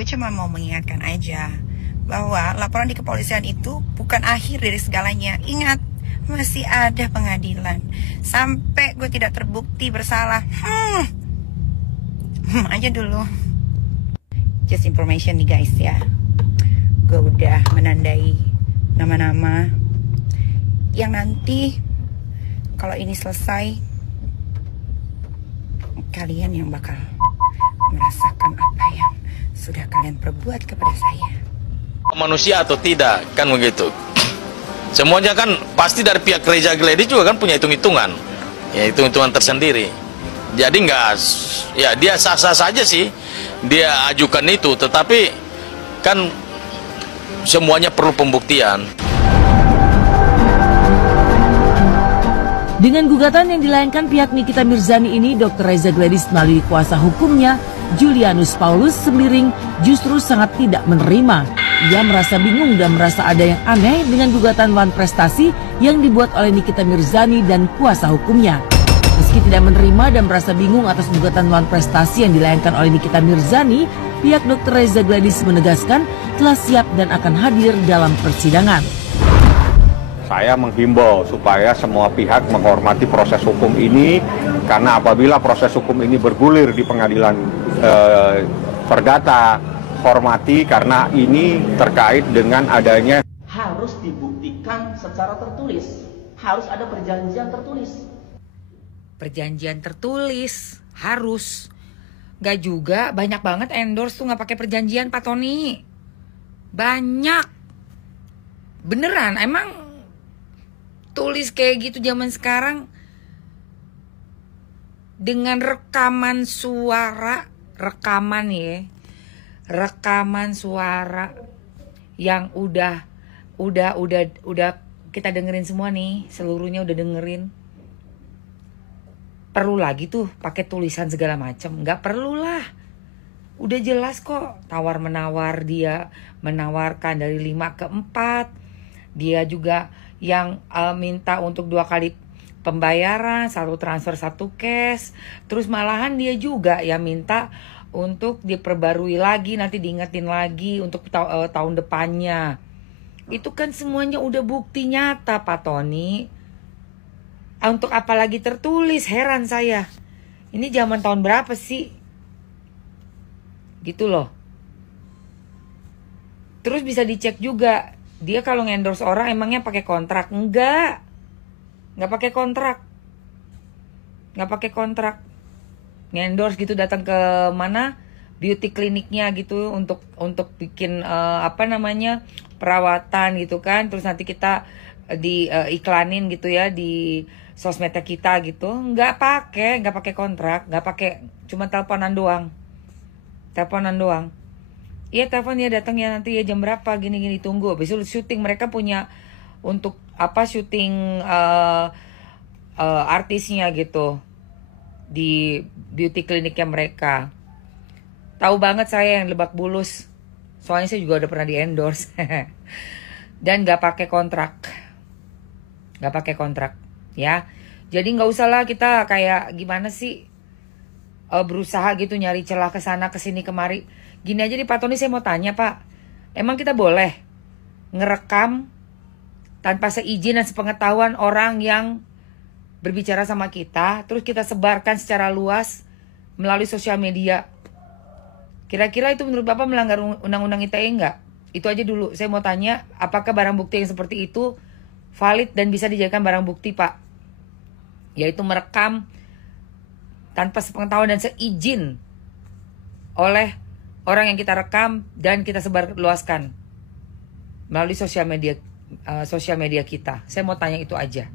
gue cuma mau mengingatkan aja bahwa laporan di kepolisian itu bukan akhir dari segalanya. Ingat, masih ada pengadilan. Sampai gue tidak terbukti bersalah, aja dulu. Just information nih guys ya. Gue udah menandai nama-nama yang nanti kalau ini selesai, kalian yang bakal merasakan apa yang sudah kalian perbuat kepada saya. Manusia atau tidak, kan begitu. Semuanya kan pasti dari pihak Reza Gladys juga kan punya hitung-hitungan. Ya, hitung-hitungan tersendiri. Jadi nggak, ya dia sah-sah saja sih dia ajukan itu, tetapi kan semuanya perlu pembuktian. Dengan gugatan yang dilayangkan pihak Nikita Mirzani ini, Dr. Reza Gladys melalui kuasa hukumnya, Julianus Paulus Sembiring, justru sangat tidak menerima. Ia merasa bingung dan merasa ada yang aneh dengan gugatan lawan prestasi yang dibuat oleh Nikita Mirzani dan kuasa hukumnya. Meski tidak menerima dan merasa bingung atas gugatan lawan prestasi yang dilayangkan oleh Nikita Mirzani, pihak Dr. Reza Gladys menegaskan telah siap dan akan hadir dalam persidangan. Saya menghimbau supaya semua pihak menghormati proses hukum ini, karena apabila proses hukum ini bergulir di pengadilan perdata, hormati karena ini terkait dengan adanya. Harus dibuktikan secara tertulis, harus ada perjanjian tertulis. Perjanjian tertulis harus. Gak juga, banyak banget endorse tuh gak pakai perjanjian Pak Tony. Banyak. Beneran, emang tulis kayak gitu zaman sekarang dengan rekaman suara, rekaman suara yang udah kita dengerin semua nih, seluruhnya udah dengerin. Perlu lagi tuh pakai tulisan segala macam? Nggak perlu lah. Udah jelas kok, tawar-menawar, dia menawarkan dari 5 ke 4. Dia juga yang minta untuk 2 kali pembayaran, 1 transfer 1 cash. Terus malahan dia juga yang minta untuk diperbarui lagi, nanti diingetin lagi untuk tahun depannya. Itu kan semuanya udah bukti nyata Pak Tony. Untuk apa lagi tertulis, heran saya. Ini zaman tahun berapa sih? Gitu loh. Terus bisa dicek juga, dia kalau ngendorse orang emangnya pakai kontrak? Enggak pakai kontrak. Nggak pakai kontrak. Ngendorse gitu, datang ke mana? Beauty kliniknya gitu untuk bikin perawatan gitu kan. Terus nanti kita iklanin gitu ya di sosmednya kita gitu. Nggak pakai kontrak, nggak pakai, cuma teleponan doang. Iya, telepon ya, datang ya nanti ya jam berapa, gini tunggu. Besok syuting, mereka punya untuk syuting artisnya gitu di beauty kliniknya mereka. Tahu banget saya yang Lebak Bulus, soalnya saya juga udah pernah di endorse. Dan nggak pakai kontrak ya. Jadi nggak usah lah kita kayak gimana sih berusaha gitu nyari celah ke sana ke sini kemari. Gini aja nih Pak Tony, saya mau tanya Pak, emang kita boleh ngerekam tanpa seizin dan sepengetahuan orang yang berbicara sama kita, terus kita sebarkan secara luas melalui sosial media? Kira-kira itu menurut Bapak melanggar undang-undang ITE enggak? Itu aja dulu. Saya mau tanya, apakah barang bukti yang seperti itu valid dan bisa dijadikan barang bukti, Pak? Yaitu merekam tanpa sepengetahuan dan seizin oleh orang yang kita rekam dan kita sebarluaskan melalui sosial media kita. Saya mau tanya itu aja.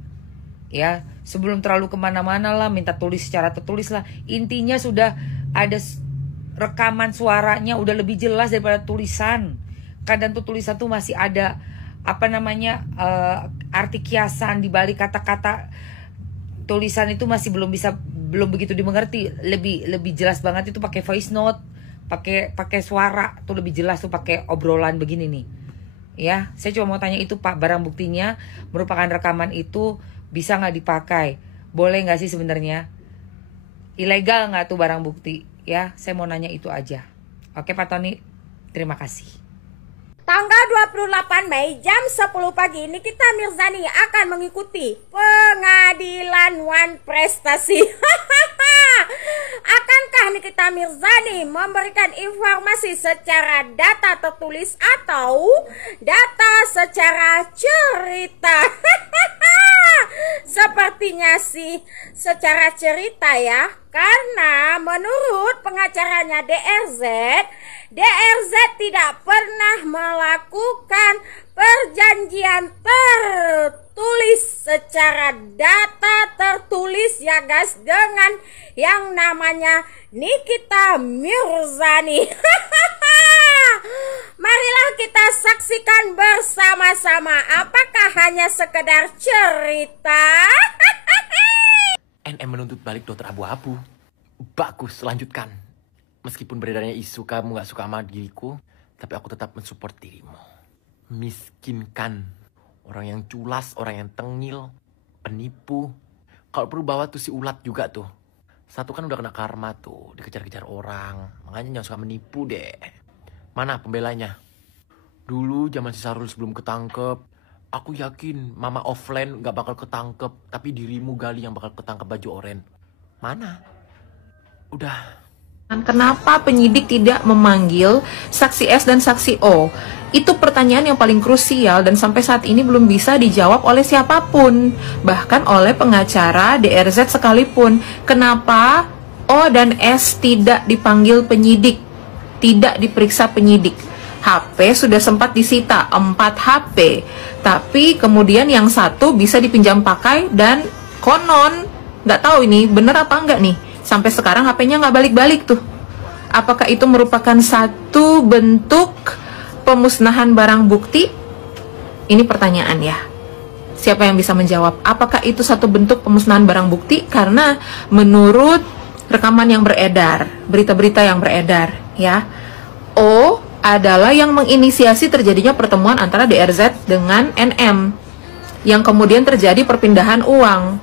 Ya, sebelum terlalu kemana-mana lah, minta tulis secara tertulis lah. Intinya sudah ada rekaman suaranya, udah lebih jelas daripada tulisan. Kadang tuh tulisan tuh masih ada arti kiasan di balik kata-kata tulisan itu, masih belum begitu dimengerti. Lebih jelas banget itu pakai voice note, pakai suara tuh lebih jelas tuh, pakai obrolan begini nih. Ya, saya cuma mau tanya itu Pak, barang buktinya merupakan rekaman itu bisa nggak dipakai? Boleh nggak sih sebenarnya? Ilegal nggak tuh barang bukti? Ya, saya mau nanya itu aja. Oke Pak Tony. Terima kasih. Tanggal 28 Mei jam 10 pagi Nikita Mirzani akan mengikuti pengadilan One Prestasi. Akankah Nikita Mirzani memberikan informasi secara data tertulis atau data secara cerita? Sepertinya sih secara cerita ya, karena menurut pengacaranya DRZ tidak pernah melakukan perjanjian tertulis secara data tertulis ya guys dengan yang namanya Nikita Mirzani. Marilah kita saksikan bersama-sama, apakah hanya sekedar cerita? NM menuntut balik dokter abu-abu. Bagus, lanjutkan. Meskipun beredarnya isu kamu gak suka sama diriku, tapi aku tetap mensupport dirimu. Miskinkan. Orang yang culas, orang yang tengil, penipu. Kalau perlu bawa tuh si ulat juga tuh. Satu kan udah kena karma tuh, dikejar-kejar orang. Makanya jangan suka menipu deh. Mana pembelanya? Dulu zaman si Sarul sebelum ketangkep, aku yakin mama offline gak bakal ketangkep, tapi dirimu Gali yang bakal ketangkep baju oren. Mana? Udah. Kenapa penyidik tidak memanggil saksi S dan saksi O? Itu pertanyaan yang paling krusial dan sampai saat ini belum bisa dijawab oleh siapapun, bahkan oleh pengacara DRZ sekalipun. Kenapa O dan S tidak dipanggil penyidik, tidak diperiksa penyidik? HP sudah sempat disita, 4 HP, tapi kemudian yang satu bisa dipinjam pakai dan konon, nggak tahu ini bener apa enggak nih. Sampai sekarang HP-nya nggak balik-balik tuh. Apakah itu merupakan satu bentuk pemusnahan barang bukti? Ini pertanyaan ya. Siapa yang bisa menjawab? Apakah itu satu bentuk pemusnahan barang bukti? Karena menurut rekaman yang beredar, berita-berita yang beredar, ya, O adalah yang menginisiasi terjadinya pertemuan antara DRZ dengan NM, yang kemudian terjadi perpindahan uang.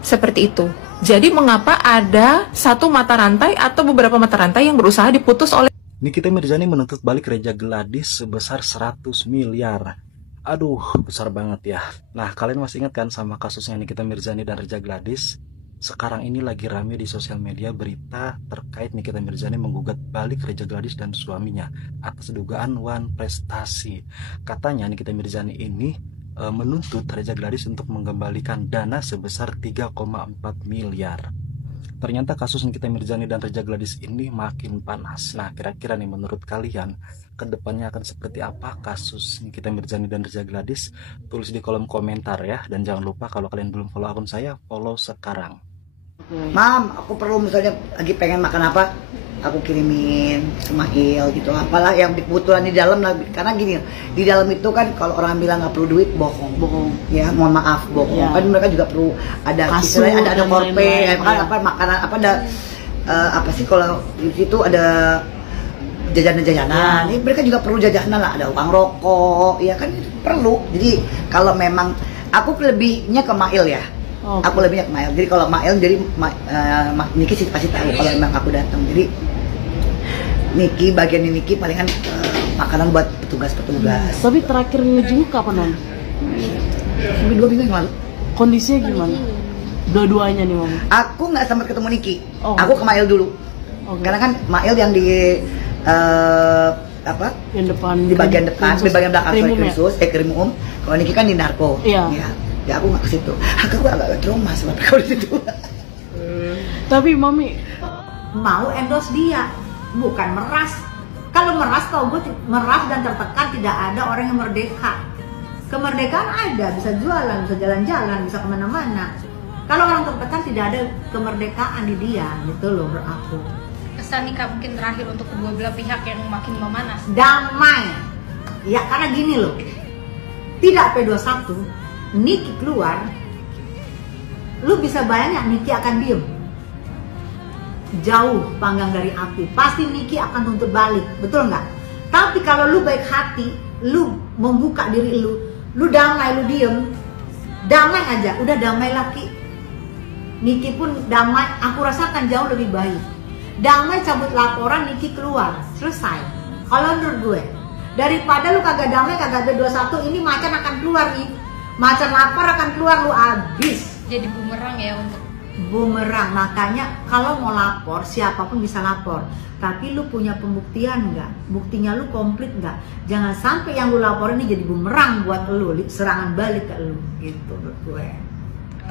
Seperti itu. Jadi mengapa ada satu mata rantai atau beberapa mata rantai yang berusaha diputus oleh Nikita Mirzani menuntut balik Reza Gladys sebesar 100 miliar. Aduh, besar banget ya. Nah, kalian masih ingat kan sama kasusnya Nikita Mirzani dan Reza Gladys? Sekarang ini lagi rame di sosial media berita terkait Nikita Mirzani menggugat balik Reza Gladys dan suaminya atas dugaan One Prestasi. Katanya Nikita Mirzani ini menuntut Reza Gladys untuk mengembalikan dana sebesar 3,4 miliar. Ternyata kasus Nikita Mirzani dan Reza Gladys ini makin panas. Nah, kira-kira nih menurut kalian kedepannya akan seperti apa kasus Nikita Mirzani dan Reza Gladys? Tulis di kolom komentar ya. Dan jangan lupa kalau kalian belum follow akun saya, follow sekarang. Mam, aku perlu misalnya lagi pengen makan apa, aku kirimin Ismail gitu, apalah yang kebutuhan di dalam lah. Karena gini, di dalam itu kan kalau orang bilang nggak perlu duit, bohong ya, mohon maaf, bohong ya. Kan mereka juga perlu ada istilahnya, ada korpe, apa makanan apa ada apa sih kalau di situ ada jajanan-jajanan, ya. Mereka juga perlu jajanan lah, ada uang rokok, ya kan perlu. Jadi kalau memang aku lebihnya ke Mail ya. Aku lebihnya ke Mail. Jadi kalau Mail, jadi Niki sih pasti tahu kalau memang aku datang. Jadi Niki, bagian Niki palingan makanan buat petugas-petugas. Tapi terakhir ngejenguk kapan, Non? 2 minggu yang lalu. Kondisinya gimana? Dua-duanya nih, Mama. Aku nggak sempat ketemu Niki. Aku ke Mail dulu. Karena kan Mail yang di apa? Yang depan. Di bagian depan, di bagian belakang khusus, Krimum. Kalau Niki kan di narko. Iya. Ya aku nggak ke situ. Aku agak trauma sama kalau di situ. Tapi Mami mau endorse dia, bukan meras. Kalau meras, kalau gue meras dan tertekan, tidak ada orang yang merdeka. Kemerdekaan ada, bisa jualan, bisa jalan-jalan, bisa kemana-mana. Kalau orang tertekan tidak ada kemerdekaan di dia, gitu loh menurut aku. Kesan nikah mungkin terakhir untuk kedua belah pihak yang makin memanas. Damai. Ya karena gini loh, tidak P21, Niki keluar, lu bisa bayangin Niki akan diem. Jauh panggang dari api, pasti Niki akan tuntut balik, betul nggak? Tapi kalau lu baik hati, lu membuka diri lu damai, lu diem, damai aja, udah damai lagi. Niki pun damai, aku rasakan jauh lebih baik. Damai cabut laporan, Niki keluar, selesai. Kalau menurut gue, daripada lu kagak damai, kagak B21, ini macan akan keluar nih. Macan lapar akan keluar, lu abis. Jadi bumerang ya untuk bumerang. Makanya kalau mau lapor, siapapun bisa lapor. Tapi lu punya pembuktian nggak? Buktinya lu komplit nggak? Jangan sampai yang lu laporin ini jadi bumerang buat lu, serangan balik ke lu. Gitu menurut gue.